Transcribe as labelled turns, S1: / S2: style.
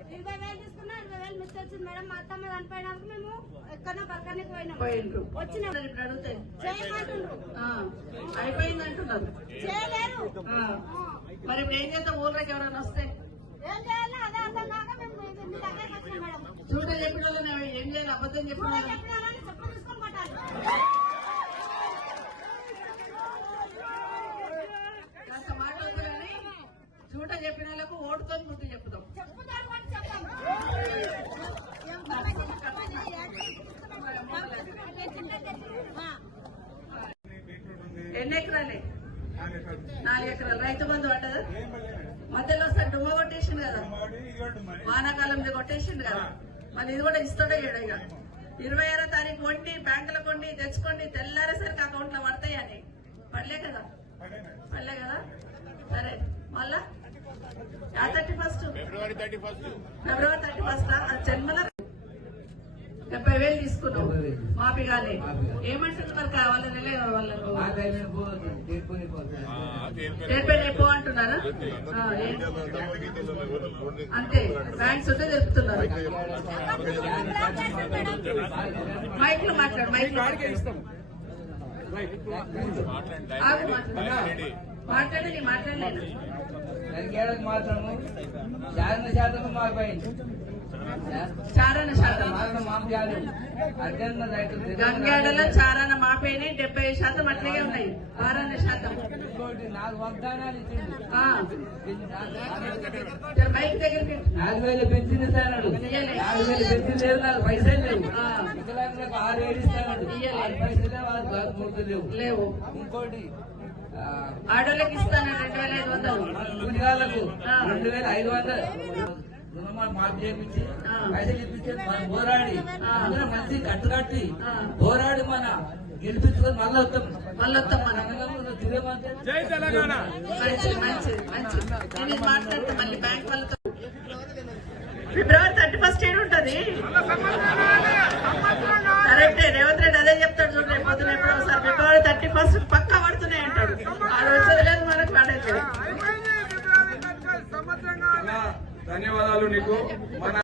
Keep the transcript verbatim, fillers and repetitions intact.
S1: ఇరవై వేలు తీసుకున్నా ఇరవై వేలు మిస్ వచ్చింది మేడం. మా అత్తమ్మ చనిపోయినందుకు మేము ఎక్కడో పక్కనకి పోయినాం. వచ్చిన చేయమంటుండ్రు
S2: అయిపోయింది అంటున్నారు.
S1: చేయలేరు.
S2: మరి ఇప్పుడు ఏం చేద్దాం? ఊళ్ళకి ఎవరైనా వస్తే
S1: ఏం చేయాలి అదే అర్థం కాక మేము మీ దగ్గరికి వచ్చినాం మేడం.
S2: చూడ చెప్పిన వాళ్ళు ఏం చేయాలి? అబద్ధం చెప్పిన వాళ్ళు
S1: చెప్పు తీసుకొని పట్టాలి.
S2: కాస్త మాట్లాడదు కానీ చూట చెప్పిన వాళ్ళకు ఓటుతో ముందు చెప్తాం.
S1: చెప్పుతారు అని చెప్తాం.
S2: ఎన్ని ఎకరాలే? నాలుగు ఎకరాలు. రైతు బంధు పడ్డదా? మధ్యలో వస్తాడు డుమ్మ కొట్టేసిండు కదా, వానాకాలంలో కొట్టేసిండు కదా. మళ్ళీ ఇది కూడా ఇస్తాడే ఇక ఇరవై ఆరో తారీఖు వండి బ్యాంకులో కొండి తెచ్చుకోండి, తెల్లారేసరికి అకౌంట్ లో పడతాయి అని. పడలే కదా? పడలే కదా? సరే మళ్ళా thirty first February thirty first February thirty first జన్మల డెబ్బై వేలు తీసుకున్నావు మాపి కానీ ఏమంటుంది మరి? కావాలని వాళ్ళకు రేపే అంటున్నారా? అంతే బ్యాంక్స్ ఉంటే చెప్తున్నారు. మైక్ లో మాట్లాడు. మైక్ మాట్లాడి నీ మాట్లాడలేదు.
S3: మాత్రము శాసన శాతం మారిపోయింది.
S2: చారణ శాతం గంగాడలో చారణ మాపేని డెబ్బై శాతం అట్లాగే ఉన్నాయి. ఆరణ శాతం
S3: నాకు వాగ్దానాలు ఇచ్చిండు.
S2: బైక్ దగ్గరికి
S3: నాలుగు వేలు పెంచింది ఇస్తాడు. నాలుగు వేలు పెంచింది లేదు, నాకు పైసలు లేవు. వికలాంగులకు ఆరు వేలు ఇస్తాడు. పైసలే వాళ్ళకి మూడు లేవు
S2: లేవు
S3: ఇంకోటి
S2: ఆడోళ్ళకి ఇస్తాను రెండు వేల ఐదు వందలు
S3: కూలిగాళ్లకు రెండు వేల ఐదు వందలు రుణమాలు మాఫీ చేయించి పైసలు ఇప్పించి మనం పోరాడి అందరం మంచి కట్టు కట్టి పోరాడి మన గెలిపించుకొని మళ్ళీ వస్తాం.
S2: మళ్ళీ వస్తాం మన
S3: జై తెలంగాణ.
S2: మంచిది మంచిది మంచిది. నేను మాట్లాడితే మళ్ళీ బ్యాంక్ వాళ్ళతో ఫిబ్రవరి థర్టీ ఫస్ట్ ఏడు ఉంటది. కరెక్టే రేవంత్ రెడ్డి అదే చెప్తాడు. చూడండి పొద్దున ఎప్పుడు ఒకసారి ఫిబ్రవరి థర్టీ ఫస్ట్ పక్కా పడుతున్నాయి అంటాడు. ఆ రోజు లేదు మనకు పడేది.
S4: ధన్యవాదాలు నీకు. మన